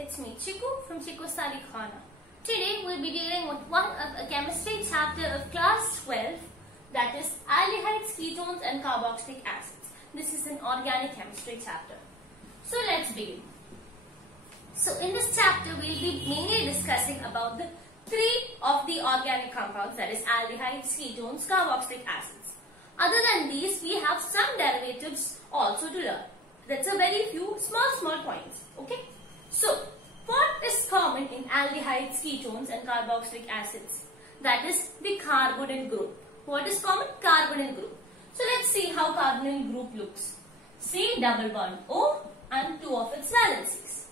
it's me Chiku from Chiku Study Corner. Today we'll be dealing with a chemistry chapter of class 12, that is aldehydes, ketones and carboxylic acids. This is an organic chemistry chapter. So let's begin. So in this chapter we'll be mainly discussing about the three of the organic compounds, that is aldehydes, ketones, carboxylic acids. Other than these, we have some derivatives also to learn. That's a very few small points. Okay. So what is common in aldehydes, ketones and carboxylic acids? That is the carbonyl group. What is common? Carbonyl group. So let's see how carbonyl group looks. C double bond O and two of its valencies.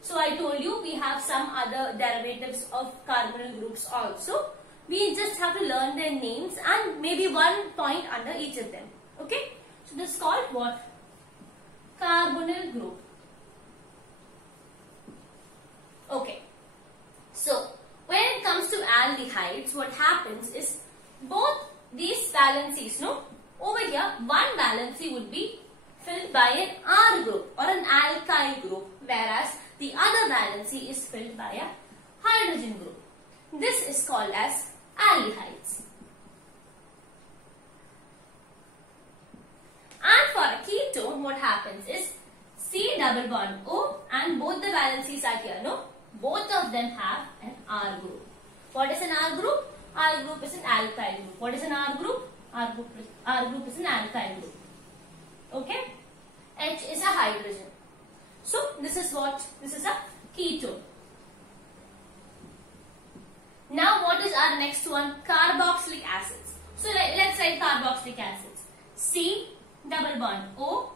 So I told you we have some other derivatives of carbonyl groups also. We just have to learn their names and maybe one point under each of them. Okay. So this is called what? Carbonyl group. Okay. So when it comes to aldehydes, what happens is both these valencies, over here one valency would be filled by an R group or an alkyl group, whereas the other valency is filled by a hydrogen group. This is called as aldehydes. And for a ketone, what happens is C double bond O and both the valencies are here, Both of them have an R group. What is an R group? R group is an alkyl group. What is an R group? R group is an alkyl group. Okay? H is a hydrogen. So this is what? This is a ketone. Now what is our next one? Carboxylic acids. So let's write carboxylic acids. C double bond O.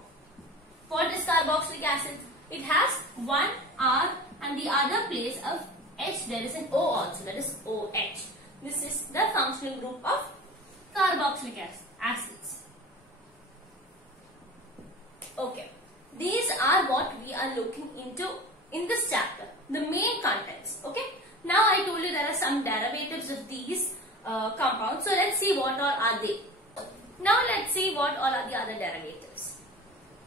What is carboxylic acid? It has one R and the other place of H there is an O also, that is OH. This is the functional group of carboxylic acids. Okay. These are what we are looking into in this chapter, the main contents. Okay. Now I told you there are some derivatives of these compounds. So let's see what all are they. Now let's see what all are the other derivatives.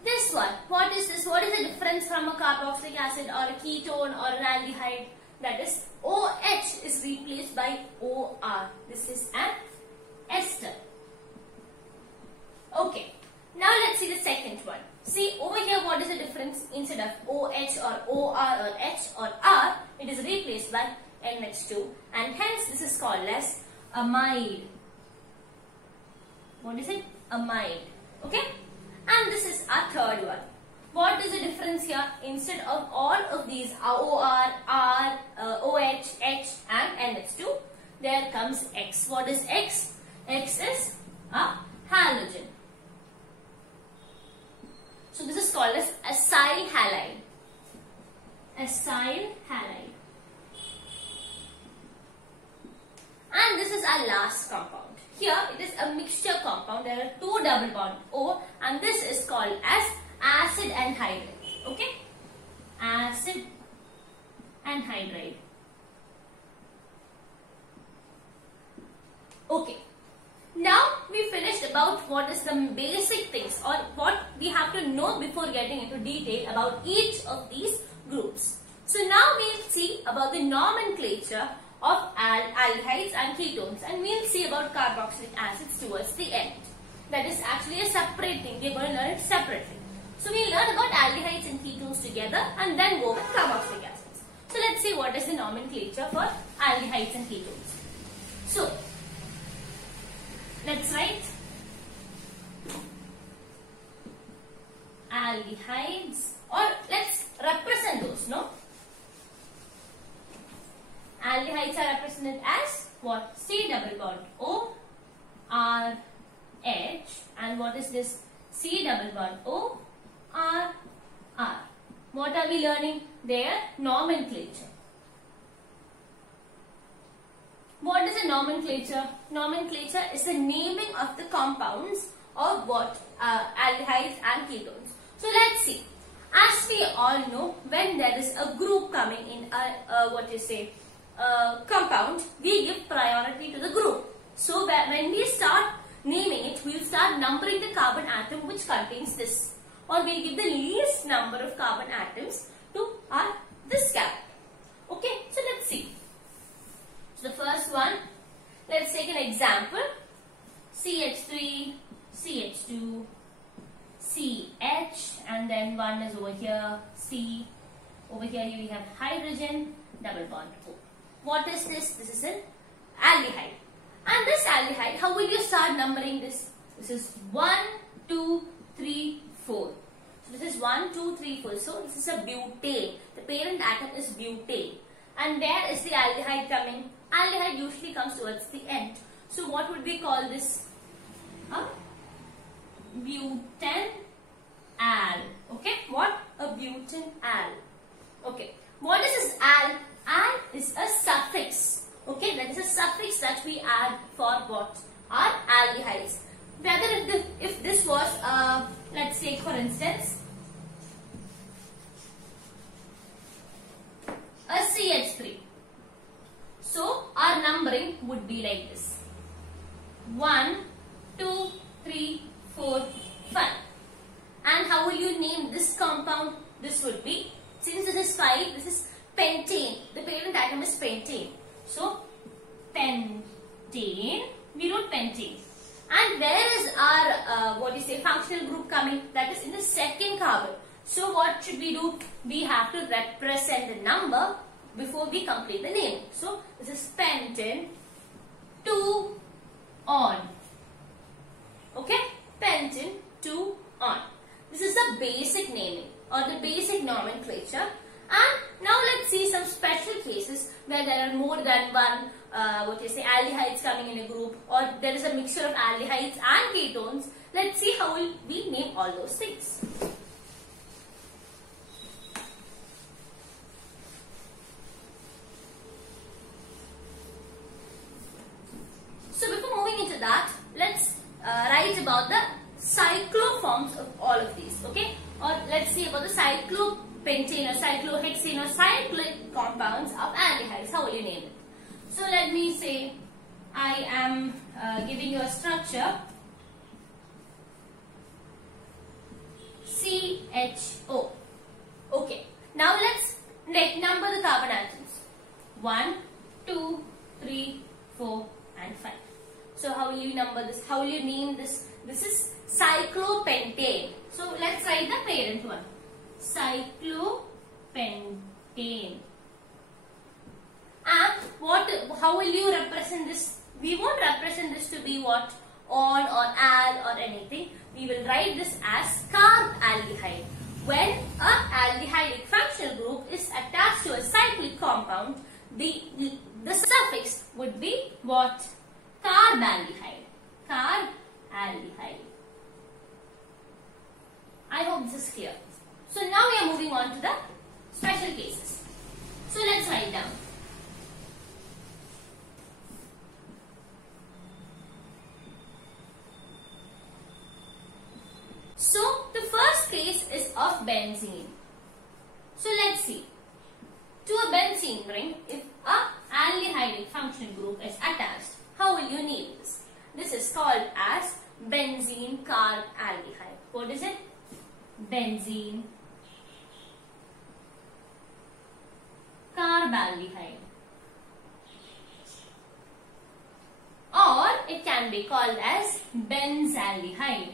This one, what is this? What is the difference from a carboxylic acid or a ketone or an aldehyde? That is OH is replaced by OR. This is an ester. Okay. Now let's see the second one. See over here what is the difference? Instead of OH or OR or H or R, it is replaced by NH2 and hence this is called as amide. What is it? Amide. Okay. And this is our third one. What is the difference here? Instead of all of these OR, R, OH, H and NH2, there comes X. What is X? X is a halogen. So this is called as acyl halide. Acyl halide. And this is our last compound. Here it is a mixture compound. There are two double bond O and this is called as acid anhydride. Okay? Acid anhydride. Okay. Now we finished about what is the basic things or what we have to know before getting into detail about each of these groups. So now we'll see about the nomenclature of aldehydes and ketones and we'll see about carboxylic acids towards the end. That is actually a separate thing. We're going to learn it separately. So we'll learn about aldehydes and ketones together and then go with carboxylic acids. So let's see what is the nomenclature for aldehydes and ketones. So let's write aldehydes or let's represent those, Aldehydes are represented as what? C double bond O R H and what is this? C double bond O R R. What are we learning? Their nomenclature. What is a nomenclature? Nomenclature is the naming of the compounds of what? Aldehydes and ketones. So let's see. As we all know, when there is a group coming in compound, we give priority to the group. So when we start naming it, we will start numbering the carbon atom which contains this, or we will give the least number of carbon atoms to this carbon. Over here we have hydrogen, double bond O. What is this? This is an aldehyde. And this aldehyde, how will you start numbering this? This is 1, 2, 3, 4. So this is 1, 2, 3, 4. So this is a butane. The parent atom is butane. And where is the aldehyde coming? Aldehyde usually comes towards the end. So what would we call this? Butanal. Okay, what? A butanal. Okay, what is this al? Al is a suffix. Okay, that is a suffix that we add for what? Our aldehydes. Whether if this was, let's say for instance, a CH3. So our numbering would be like this: 1, 2, 3, 4, 5. And how will you name this compound? This would be, since this is 5, this is pentane. The parent atom is pentane. So pentane, we wrote pentane. And where is our functional group coming? That is in the second carbon. So what should we do? We have to represent the number before we complete the name. So this is pentane 2 on. Okay, pentane 2 on. This is the basic naming or the basic nomenclature. And now let's see some special cases where there are more than one aldehydes coming in a group, or there is a mixture of aldehydes and ketones. Let's see how will we name all those things. So before moving into that, let's write about the cycloforms of all of these. Okay, or let's see about the cyclopentane or cyclohexane or cyclic compounds of aldehydes. How will you name it? So let me say I am giving you a structure CHO. Okay, now let's number the carbon atoms: 1, 2, 3, 4 and 5. So how will you number this? How will you name this? This is cyclopentane. So let's write the parent one: cyclopentane. And how will you represent this? We won't represent this to be what? On or al or anything. We will write this as carbaldehyde. When a aldehydic functional group is attached to a cyclic compound, the suffix would be what? Carbaldehyde. Carbaldehyde. I hope this is clear. So now we are moving on to the special cases. So let's write down. So the first case is of benzene. So let's see. To a benzene ring, if a aldehydic functional group is attached, how will you name this? This is called as benzene carbaldehyde. What is it? Benzene carbaldehyde. Or it can be called as benzaldehyde.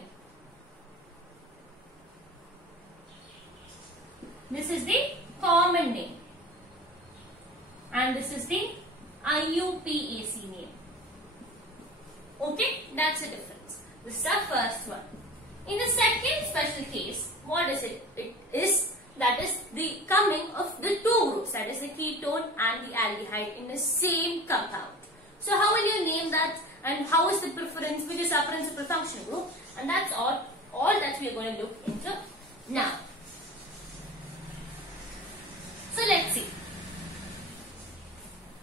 This is the common name. And this is the IUPAC name. Okay, that's the difference. This is the first one. In the second special case, what is it? It is the coming of the two groups, that is the ketone and the aldehyde in the same compound. So how will you name that, and how is the preference, which is our principal functional group? And that's all that we are going to look into now. So let's see.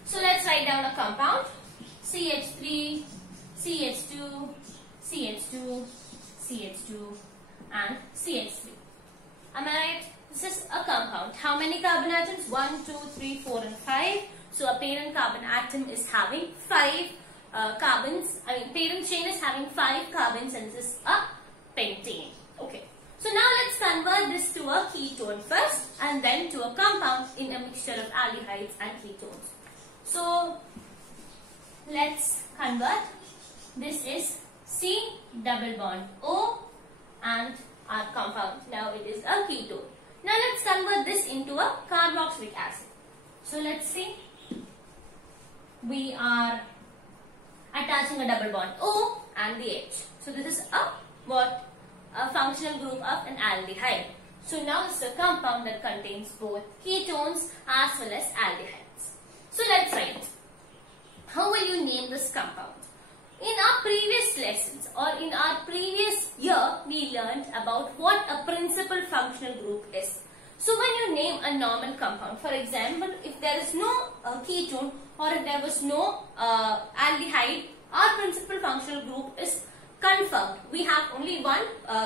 So let's write down a compound: CH3, CH2, CH2, CH2 and CH3. Am I right? This is a compound. How many carbon atoms? 1, 2, 3, 4 and 5. So a parent carbon atom is having 5 carbons. Parent chain is having 5 carbons, and this is a pentane. Okay. So now let's convert this to a ketone first and then to a compound in a mixture of aldehydes and ketones. So let's convert. This is C double bond O and our compound. Now it is a ketone. Now let's convert this into a carboxylic acid. So let's see. We are attaching a double bond O and the H. So this is a what? A functional group of an aldehyde. So now it's a compound that contains both ketones as well as aldehydes. So let's write. How will you name this compound? In our previous lessons or in our previous year, we learned about what a principal functional group is. So when you name a normal compound, for example, if there is no ketone or if there was no aldehyde, our principal functional group is confirmed. We have only one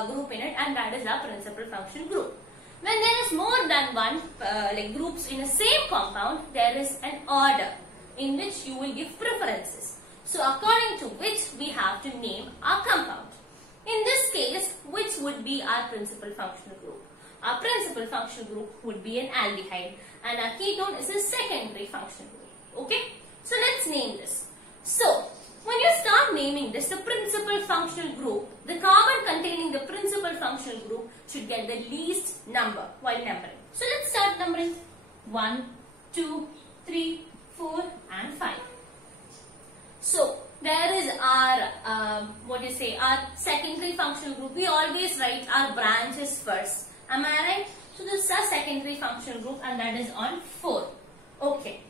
group in it, and that is our principal functional group. When there is more than one groups in a same compound, there is an order in which you will give preferences. So according to which we have to name our compound. In this case, which would be our principal functional group? Our principal functional group would be an aldehyde, and our ketone is a secondary functional group. Okay? So let's name this. So when you start naming this, the principal functional group, the carbon containing the principal functional group should get the least number while numbering. So let's start numbering 1, 2, 3, 4 and 5. So there is our our secondary functional group. We always write our branches first. Am I right? So this is our secondary functional group, and that is on 4. Okay,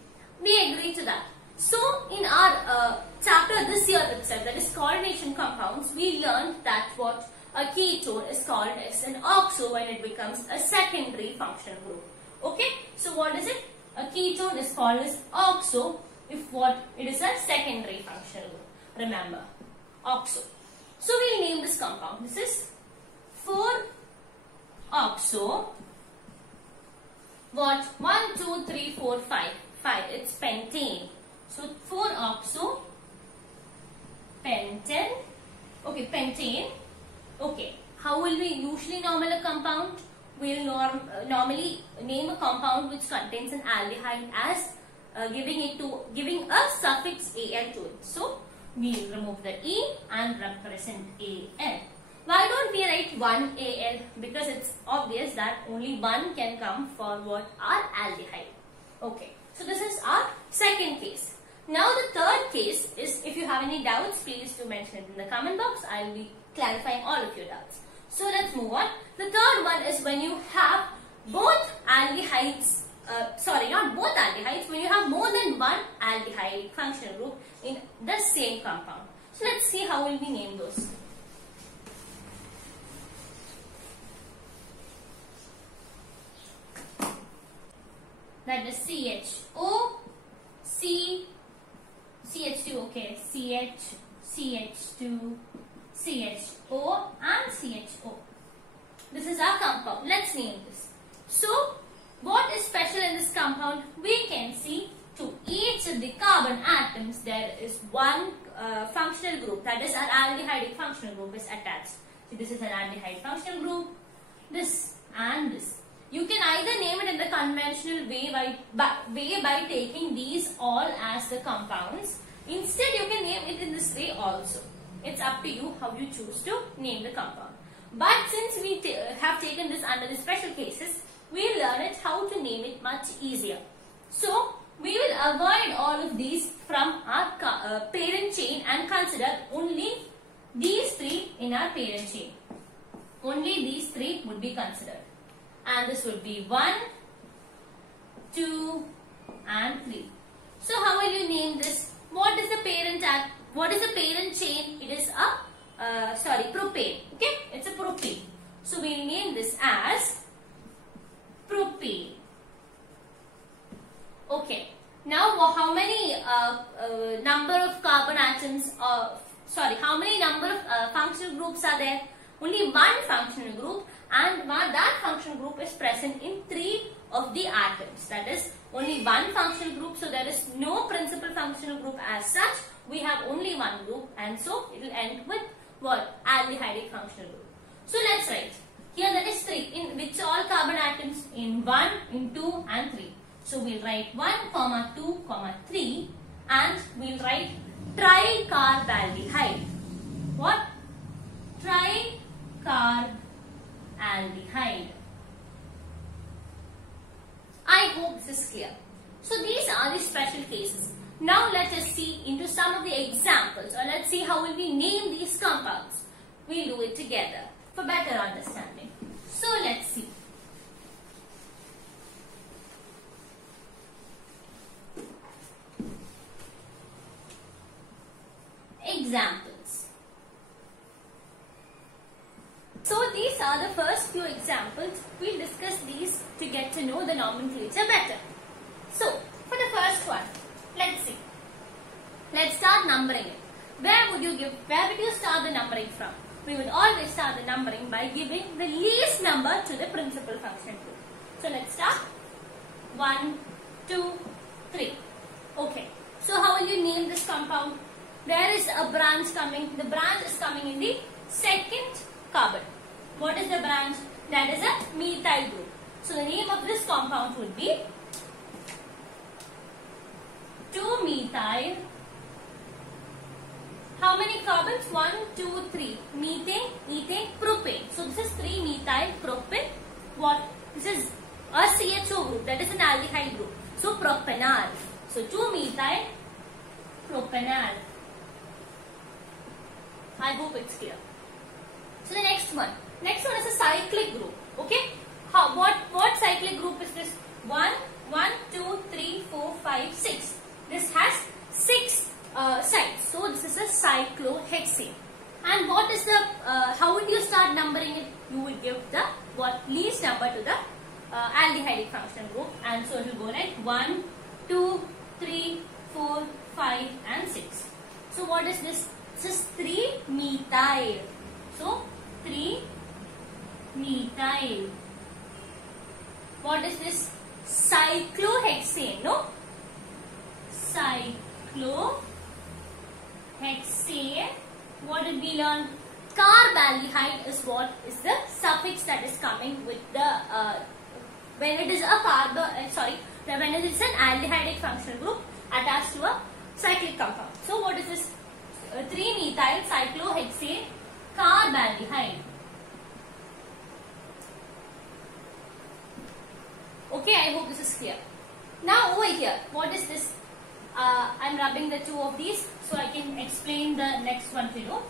we agree to that. So in our chapter this year itself, that is coordination compounds, we learned that what a ketone is called as an oxo when it becomes a secondary functional group. Okay, so what is it? A ketone is called as oxo if what? It is a secondary functional group. Remember, oxo. So we'll name this compound. This is 4-oxo. What? 1, 2, 3, 4, 5. 5. It's pentane. So 4-oxo pentane. Okay, pentane. Okay. How will we usually normally a compound? We'll normally name a compound which contains an aldehyde as giving a suffix al to it. So we'll remove the e and represent al. Why don't we write 1 al? Because it's obvious that only one can come for what? Our aldehyde. Okay. So this is our second case. Now the third case is, if you have any doubts, please do mention it in the comment box. I will be clarifying all of your doubts. So let's move on. The third one is when you have both aldehydes, not both aldehydes, when you have more than one aldehyde functional group in the same compound. So let's see how will we name those. That is CHO, CH2, okay, CH2, CHO and CHO. This is our compound. Let's name this. So, what is special in this compound? We can see to each of the carbon atoms there is one functional group, that is our aldehydic functional group is attached. So, this is an aldehyde functional group, this and this. You can either name it in the conventional way by taking these all as the compounds. Instead, you can name it in this way also. It's up to you how you choose to name the compound. But since we have taken this under the special cases, we will learn it how to name it much easier. So, we will avoid all of these from our parent chain and consider only these three in our parent chain. Only these three would be considered. And this would be 1, 2 and 3. So how will you name this? What is the parent chain? It is a propane. Okay, it's a propane. So we will name this as propane. Okay. Now how many number of carbon atoms? How many number of functional groups are there? Only one functional group. And that functional group is present in 3 of the atoms. That is only one functional group. So there is no principal functional group as such. We have only one group, and so it will end with what? Aldehydic functional group. So let's write. Here that is 3. In which all carbon atoms? In 1, in 2 and 3. So we'll write 1, 2, 3 and we'll write tricarbaldehyde. What? Tricarbaldehyde. hope this is clear. So these are the special cases. Now let us see into some of the examples, or let's see how will we name these compounds. We'll do it together for better understanding. So let's see. Examples. So these are the first few examples. We'll discuss these to get to know the nomenclature better. So for the first one, let's see. Let's start numbering it. Where would you start the numbering from? We would always start the numbering by giving the least number to the principal function group. So let's start. 1, 2, 3. Okay. So how will you name this compound? There is a branch coming. The branch is coming in the second carbon. What is the branch? That is a methyl group. So the name of this compound would be 2-methyl. How many carbons? 1, 2, 3. Methane, ethane, propane. So this is 3-methyl propane. What? This is a CHO group. That is an aldehyde group. So propanol. So 2-methyl propanol. I hope it's clear. So the next one. Next one is a cyclic group. Okay. What cyclic group is this? 1, 2, 3, 4, 5, 6. This has 6 sides. So this is a cyclohexane. And what is the, how would you start numbering it? You would give the least number to the aldehydic functional group. And so it will go like 1, 2, 3, 4, 5 and 6. So what is this? This is 3-methyl. So 3-methyl. What is this? Cyclohexane. No? Cyclohexane. What did we learn? Carbaldehyde is what is the suffix that is coming with the when it is a when it is an aldehydic functional group attached to a cyclic compound. So what is this? 3-methyl cyclohexane carbaldehyde. Okay, I hope this is clear. Now over here, what is this? I'm rubbing the two of these so I can explain the next one to you.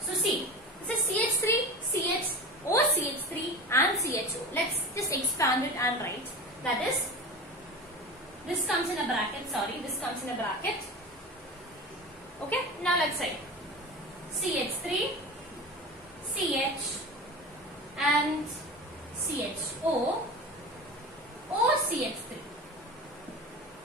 So see, this is CH3, CHO, CH3 and CHO. Let's just expand it and write. That is, this comes in a bracket, this comes in a bracket. Okay, now let's say CH3, CH and CHO, OCH3.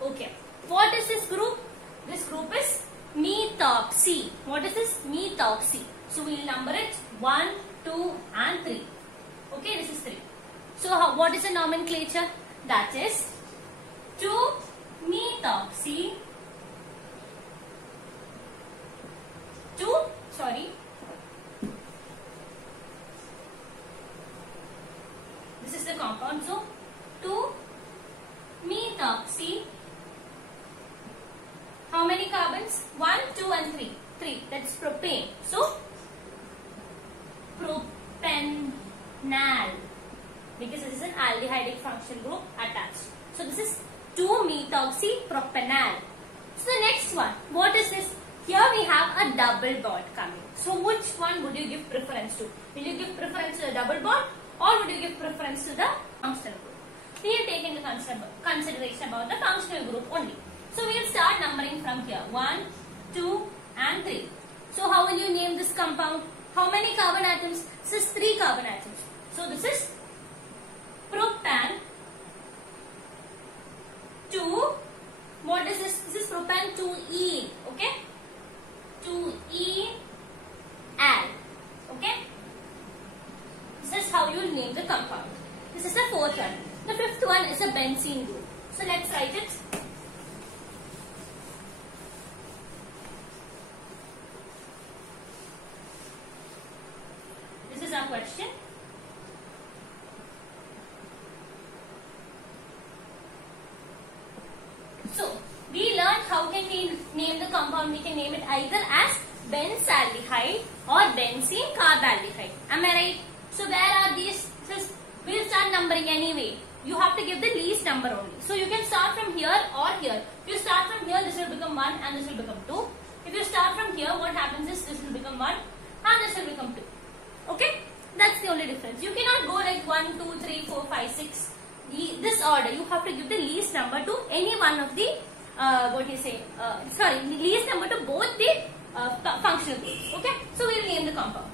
Okay, what is this group? This group is methoxy. What is this? Methoxy. So we will number it 1, 2 and 3. Okay, this is 3. So what is the nomenclature? That is 2-methoxy. This is the compound. So 2-methoxy. How many carbons? 1, 2 and 3. 3. That's propane. So propanol. Because this is an aldehydic functional group attached. So this is 2-methoxy propanol. So the next one. What is this? Here we have a double bond coming. So which one would you give preference to? Will you give preference to the double bond or would you give preference to the functional group? We will take into consideration about the functional group only. So we will start numbering from here. 1, 2 and 3. So how will you name this compound? How many carbon atoms? This is 3 carbon atoms. So this is propan 2. What is this? This is propan 2-ene. Okay? 2-ene al. Okay? This is how you will name the compound. This is the 4th one. The 5th one is a benzene group. So let's write it. This is our question. So we learned how can we name the compound. We can name it either as benzaldehyde or benzene carbaldehyde. Am I right? So where are these? We will start numbering anyway. you have to give the least number only. So you can start from here or here. If you start from here, this will become 1 and this will become 2. If you start from here, what happens is this will become 1 and this will become 2. Okay? That's the only difference. You cannot go like 1, 2, 3, 4, 5, 6. This order, you have to give the least number to any one of the, least number to both the functional groups. Okay? So we will name the compound.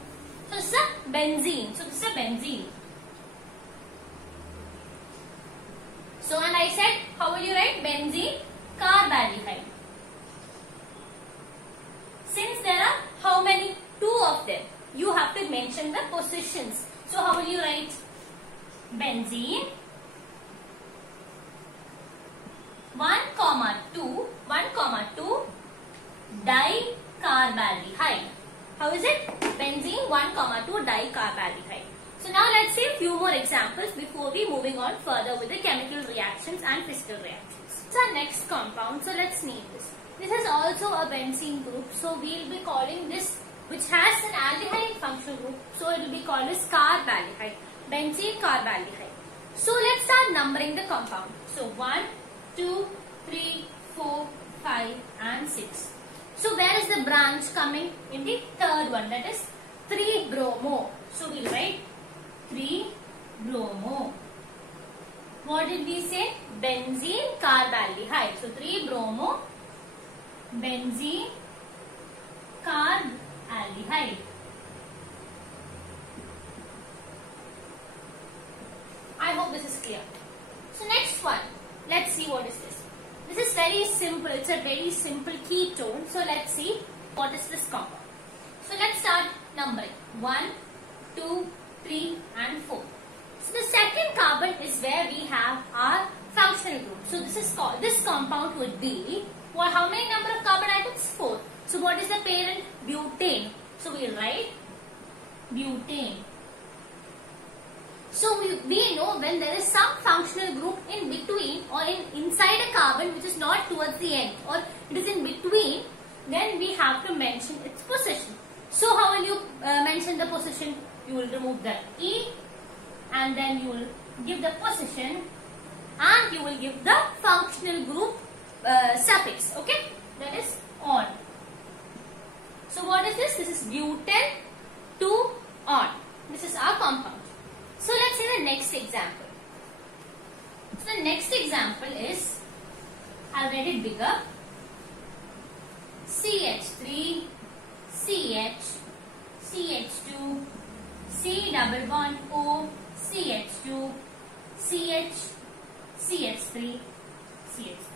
So this is a benzene. So this is a benzene. So and I said, how will you write benzene? Carbaldehyde. Since there are how many? 2 of them. You have to mention the positions. So how will you write benzene 1,2 dicarbaldehyde. How is it? Benzene 1,2 dicarbaldehyde. So now let's see a few more examples before we moving on further with the chemical reactions and physical reactions. So our next compound, so let's name this. This is also a benzene group, so we will be calling this, which has an aldehyde functional group, so it will be called as carbaldehyde, benzene carbaldehyde. So let's start numbering the compound. So 1, 2, 3, 4, 5 and 6. So where is the branch coming? In the third one, that is 3-bromo. So we will write 3-bromo. What did we say? Benzene carbaldehyde. So 3-bromo benzene carbaldehyde. I hope this is clear. So next one, let's see what is this. This is very simple. It's a very simple ketone. So let's see what is this compound. So let's start numbering. 1, 2, 3 and 4. So the second carbon is where we have our functional group. So this is called, this compound would be, well, how many number of carbon atoms? 4. So what is the parent? Butane. So we will write butane. So we know when there is some functional group in between or inside a carbon which is not towards the end or it is in between, then we have to mention its position. So how will you mention the position? You will remove the E and then you will give the position and you will give the functional group suffix. Okay, that is on. So what is this? This is butane 2 on. This is our compound. So let's see the next example. So the next example is, I'll write it bigger. CH3, CH, CH2, C double bond O, CH2, CH, CH3, CH3.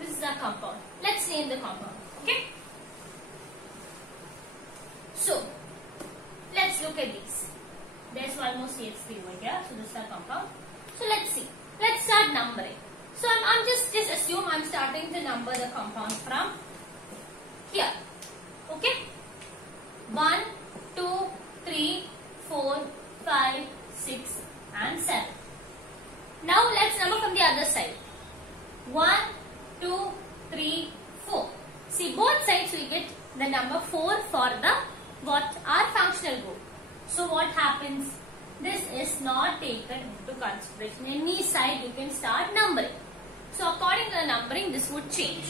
This is our compound. Let's name the compound. Okay. So let's look at these. There's one more CH3 over here. So this is our compound. So let's see. Let's start numbering. So I'm just assume I'm starting to number the compound from here. Okay. 1, 2, 3, 4, 5, 6 and 7. Now let's number from the other side. 1, 2, 3, 4. See, both sides we get the number 4 for the our functional group. So what happens? This is not taken into consideration. Any side you can start numbering. So according to the numbering, this would change.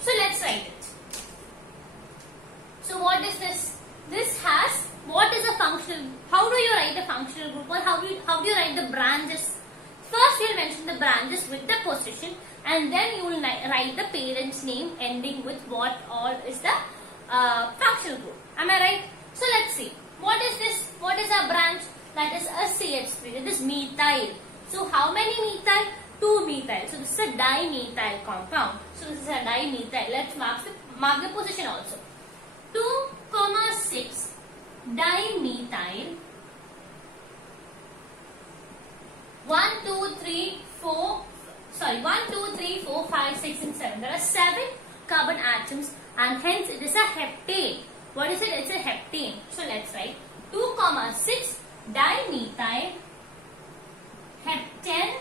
So let's write it. So what is this? This has, what is a functional? How do you write a functional group, or how do you write the branches? First you will mention the branches with the position, and then you will write the parent's name ending with what all is the functional group. Am I right? So let's see. What is this? What is a branch? That is a CH3. That is methyl. So how many methyl? 2 methyl. So this is a dimethyl compound. So this is a dimethyl. Let's mark the position also. 2,6 dimethyl. 1, 2, 3, 4. Sorry, 1, 2, 3, 4, 5, 6 and 7. There are 7 carbon atoms and hence it is a heptane. What is it? It's a heptane. So let's write 2,6 dimethyl heptane.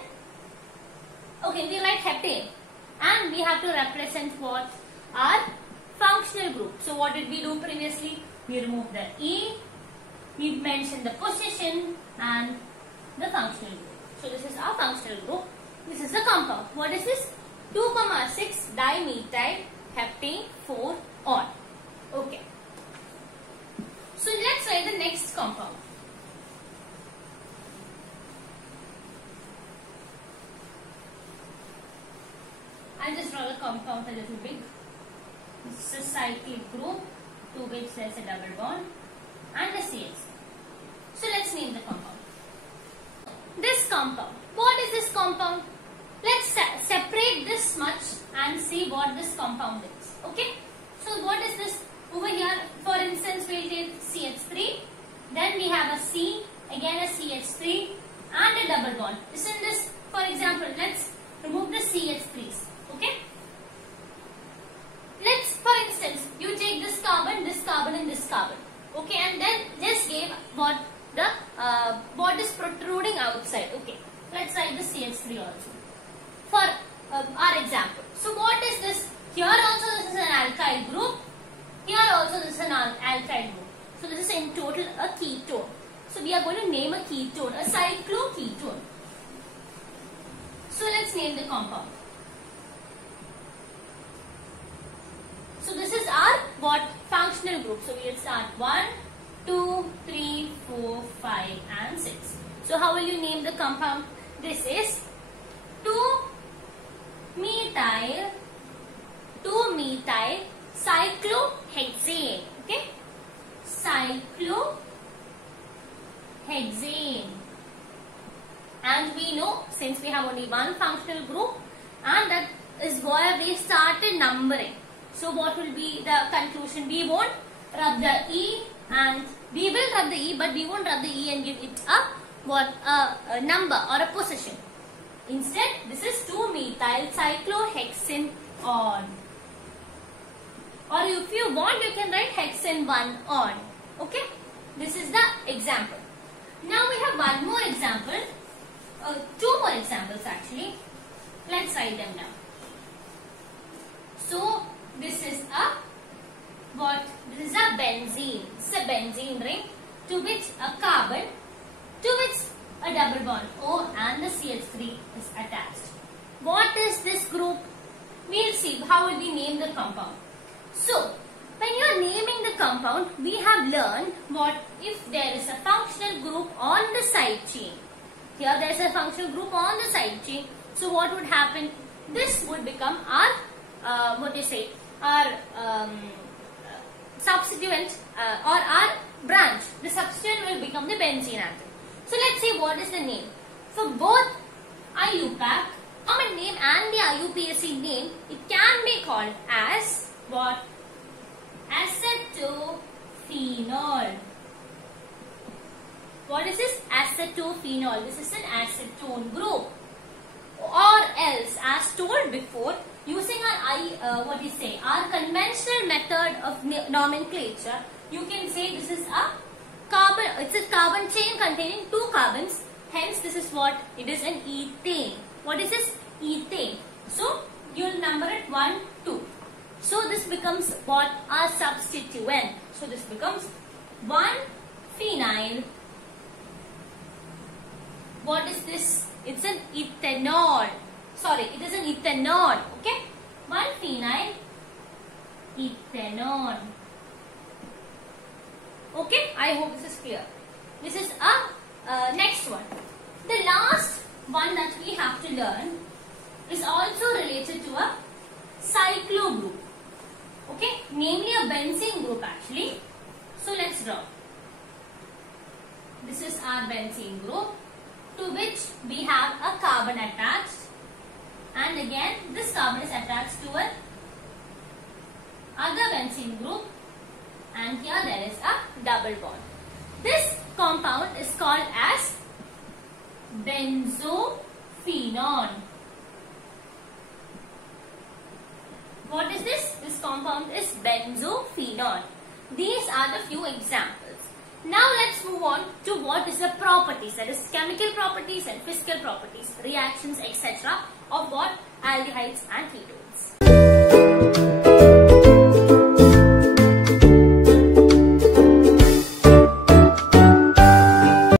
Okay, we write heptane. And we have to represent what? Our functional group. So what did we do previously? We removed the E, we mentioned the position and the functional group. So this is our functional group. This is the compound. What is this? 2,6 dimethyl heptane 4-on. Okay. So let's write the next compound. I'll just draw the compound a little big. This is a cyclic group to which there is a double bond and a CH. So let's name the compound. This compound. What is this compound? Let's separate this much and see what this compound is. Okay. So what is this? Over here, for instance, we'll take CH3. Then we have a C, again a CH3 and a double bond. Isn't this, for example, let's remove the CH3s. Okay. Let's, for instance, you take this carbon and this carbon. Okay, and then just give what is protruding outside. Okay. Let's write the CH3 also for our example. So what is this? Here also this is an alkyl group. Here also this is an alkyl group. So this is in total a ketone. So we are going to name a ketone, a cycloketone. So let's name the compound. So this is our what? Functional group. So we will start 1, 2, 3, 4, 5 and 6. So how will you name the compound? This is 2-methyl cyclohexane. Okay? Cyclohexane. And we know, since we have only one functional group, and that is where we started numbering. So what will be the conclusion? We won't rub the E, and we will rub the E, but we won't rub the E and give it a number or a position. Instead, this is 2-methyl cyclohexane on. Or if you want, you can write hexane 1 on. Okay? This is the example. Now we have one more example. Two more examples actually. Let's write them down. So this is a what? This is a benzene. It's a benzene ring to which a carbon, to which a double bond O and the CH3 is attached. What is this group? We'll see how will we name the compound. So when you are naming the compound, we have learned what if there is a functional group on the side chain. Here there is a functional group on the side chain. So what would happen? This would become our our substituent or our branch. The substituent will become the benzene atom. So let's see what is the name. For both IUPAC, common name and the IUPAC name, it can be called as what? Acetophenol. What is this? Acetophenol. This is an acetone group. Or else, as told before, using our conventional method of nomenclature, you can say this is a carbon. It's a carbon chain containing 2 carbons. Hence, this is what? It is an ethane. What is this? Ethane. So, you'll number it 1, 2. So, this becomes what? A substituent. So, this becomes 1-phenyl. What is this? It's an ethanol. Sorry, it is an ethanol. Okay? 1-phenyl ethanol. Okay? I hope this is clear. This is a next one. The last one that we have to learn is also related to a cyclo group. Okay? Namely a benzene group actually. So let's draw. This is our benzene group, to which we have a carbon attached, and again this carbon is attached to a other benzene group, and here there is a double bond. This compound is called as benzophenone. What is this? This compound is benzophenone. These are the few examples. Now let's move on to what is the properties, that is chemical properties and physical properties, reactions, etc. of what? Aldehydes and ketones.